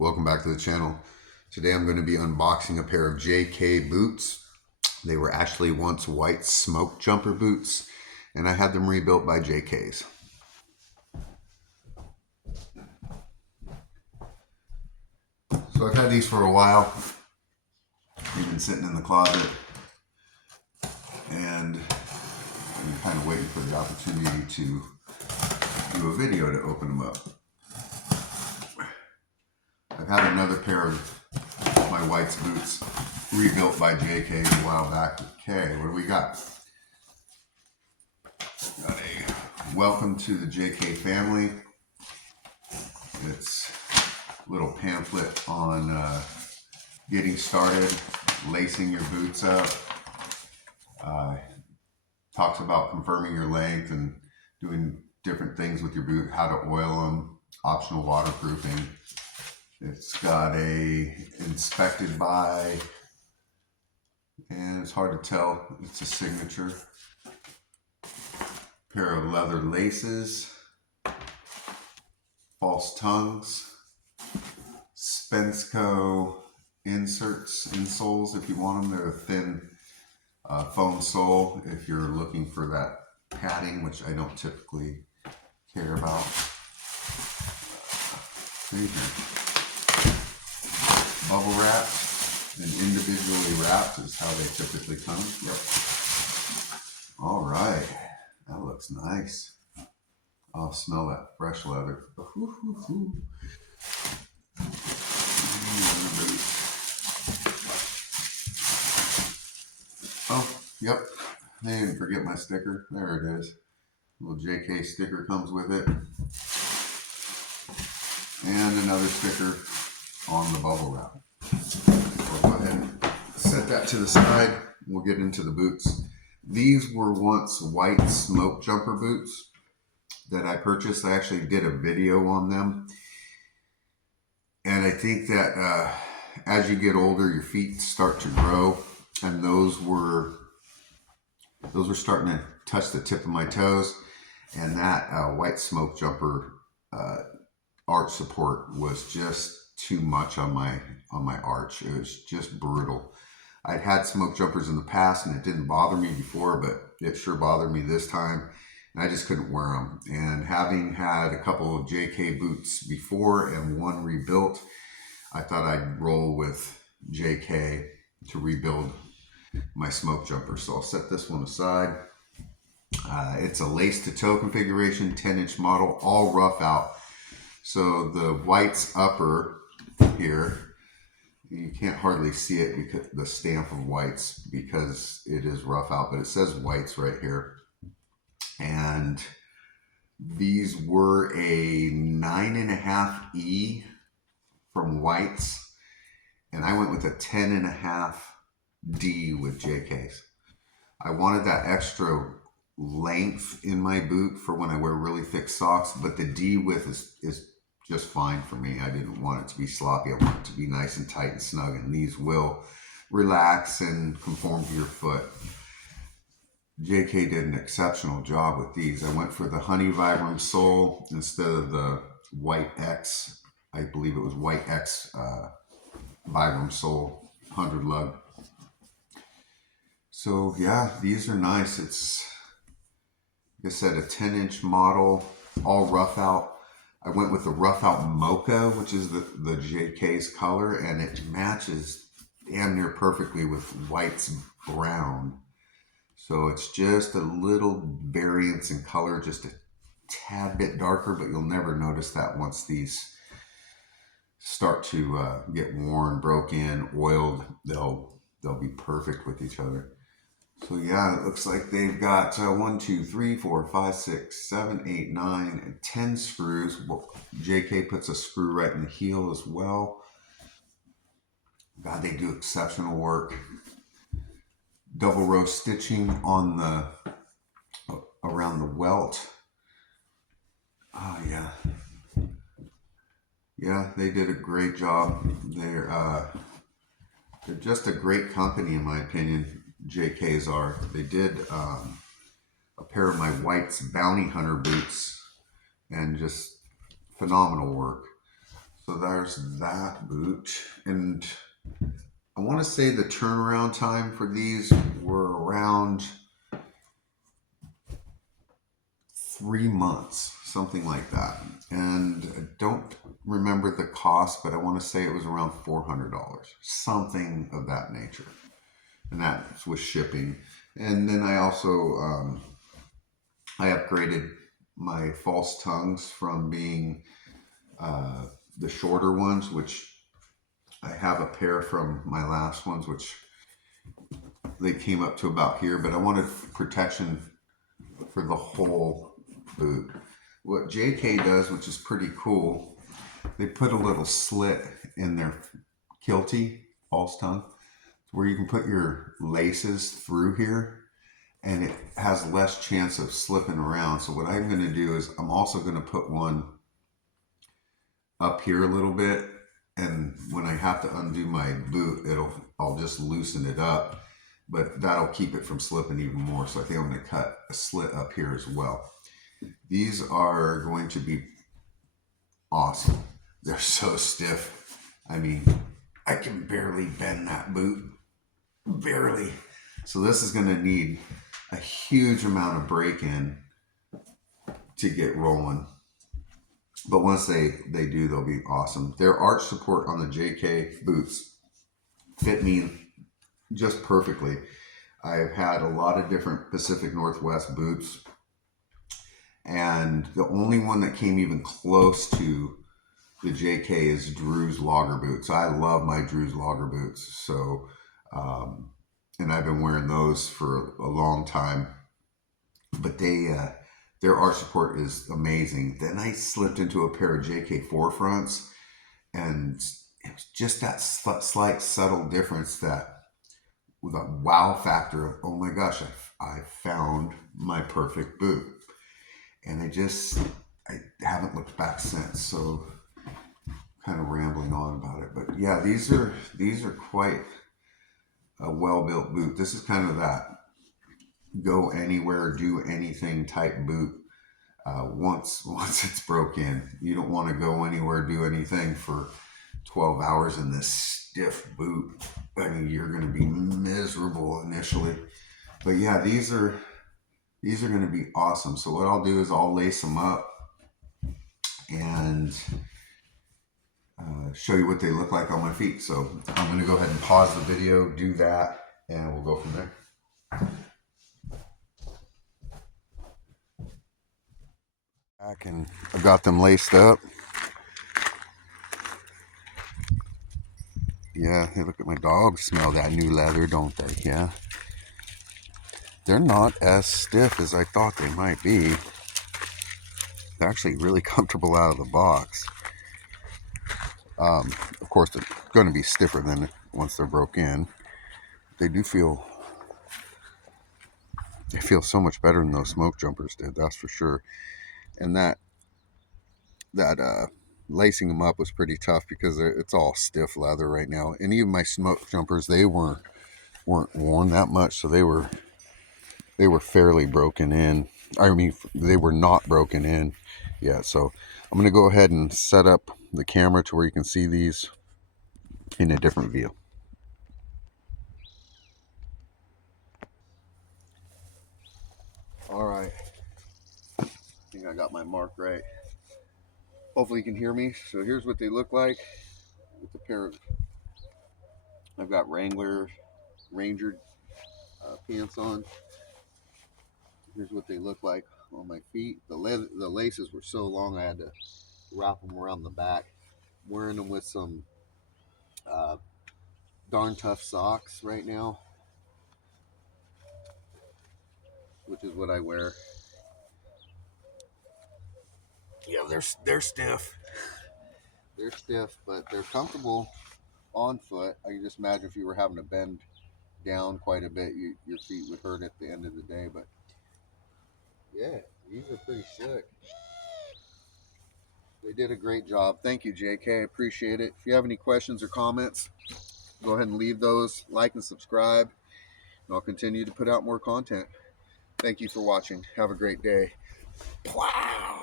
Welcome back to the channel. Today I'm going to be unboxing a pair of JK boots. They were actually once white smoke jumper boots, and I had them rebuilt by JK's. So I've had these for a while. They've been sitting in the closet, and I'm kind of waiting for the opportunity to do a video to open them up. I've had another pair of my whites boots rebuilt by JK a while back. Okay, what do we got? Got a welcome to the JK family. It's a little pamphlet on getting started, lacing your boots up. Talks about confirming your length and doing different things with your boot, how to oil them, optional waterproofing. It's got a inspected by, and it's hard to tell, it's a signature. Pair of leather laces, false tongues, Spensko inserts, insoles if you want them. They're a thin foam sole if you're looking for that padding, which I don't typically care about. Bubble wrapped and individually wrapped is how they typically come. Yep. All right, that looks nice. I'll smell that fresh leather. Oh, yep. I didn't forget my sticker. There it is. Little JK sticker comes with it. And another sticker on the bubble wrap. We'll go ahead and set that to the side. We'll get into the boots. These were once white smoke jumper boots that I purchased. I actually did a video on them. And I think that as you get older, your feet start to grow. And those were starting to touch the tip of my toes. And that white smoke jumper arch support was just too much on my arch. It was just brutal. I'd had smoke jumpers in the past and it didn't bother me before, but it sure bothered me this time. And I just couldn't wear them. And having had a couple of JK boots before and one rebuilt, I thought I'd roll with JK to rebuild my smoke jumper. So I'll set this one aside. It's a lace to toe configuration, 10-inch model, all rough out. So the whites upper here, you can't hardly see it because the stamp of whites because it is rough out, but it says whites right here. And these were a 9.5 E from whites, and I went with a 10.5 D with JK's. I wanted that extra length in my boot for when I wear really thick socks, but the D width is just fine for me. I didn't want it to be sloppy. I want it to be nice and tight and snug, and these will relax and conform to your foot. JK did an exceptional job with these. I went for the Honey Vibram sole instead of the White X. I believe it was White X Vibram sole, 100 lug. So yeah, these are nice. It's, like I said, a 10-inch model, all rough out. I went with the rough out mocha, which is the JK's color, and it matches damn near perfectly with white's brown. So it's just a little variance in color, just a tad bit darker, but you'll never notice that once these start to get worn, broke in, oiled, they'll be perfect with each other. So yeah, it looks like they've got 1, 2, 3, 4, 5, 6, 7, 8, 9, and 10 screws. Well, JK puts a screw right in the heel as well. God, they do exceptional work. Double row stitching on the around the welt. Oh yeah, they did a great job. They're just a great company in my opinion. JK's are. They did a pair of my whites bounty hunter boots, and just phenomenal work. So there's that boot. And I want to say the turnaround time for these were around 3 months, something like that. And I don't remember the cost, but I want to say it was around $400, something of that nature. And that was shipping. And then I also I upgraded my false tongues from being the shorter ones, which I have a pair from my last ones, which they came up to about here, but I wanted protection for the whole boot. What JK does, which is pretty cool, they put a little slit in their kilty false tongue where you can put your laces through here and it has less chance of slipping around. So what I'm going to do is I'm also going to put one up here a little bit, and when I have to undo my boot, I'll just loosen it up, but that'll keep it from slipping even more. So I think I'm going to cut a slit up here as well. These are going to be awesome. They're so stiff. I mean, I can barely bend that boot. Barely. So this is going to need a huge amount of break-in to get rolling. But once they do, they'll be awesome. Their arch support on the JK boots fit me just perfectly. I've had a lot of different Pacific Northwest boots, and the only one that came even close to the JK is Drew's Logger boots. I love my Drew's Logger boots. So, and I've been wearing those for a long time, but their arch support is amazing. Then I slipped into a pair of JK 4Fronts, and it was just that slight subtle difference that with a wow factor of, oh my gosh, I found my perfect boot. And I haven't looked back since. So kind of rambling on about it, but yeah, these are quite a well-built boot. This is kind of that go anywhere, do anything type boot. Once it's broke in, you don't want to go anywhere, do anything for 12 hours in this stiff boot. I mean, you're going to be miserable initially, but yeah, these are going to be awesome. So what I'll do is I'll lace them up and show you what they look like on my feet. So I'm going to go ahead and pause the video, do that, and we'll go from there. Back, and I've got them laced up. Yeah, hey, look at my dogs smell that new leather, don't they? Yeah. They're not as stiff as I thought they might be. They're actually really comfortable out of the box. Of course, they're going to be stiffer than once they're broke in. They feel so much better than those smoke jumpers did, that's for sure. And that lacing them up was pretty tough because it's all stiff leather right now. And even my smoke jumpers, they weren't worn that much, so they were fairly broken in. I mean, they were not broken in yet. So I'm going to go ahead and set up the camera to where you can see these in a different view. All right, I think I got my mark right. Hopefully you can hear me. So here's what they look like with a pair of, I've got Ranger pants on. Here's what they look like on my feet. The laces were so long I had to wrap them around the back. I'm wearing them with some Darn Tough socks right now, which is what I wear. Yeah, they're stiff. They're stiff, but they're comfortable on foot. I can just imagine if you were having to bend down quite a bit, your feet would hurt at the end of the day. But yeah, these are pretty sick. They did a great job. Thank you, JK. I appreciate it. If you have any questions or comments, go ahead and leave those. Like and subscribe, and I'll continue to put out more content. Thank you for watching. Have a great day. Wow.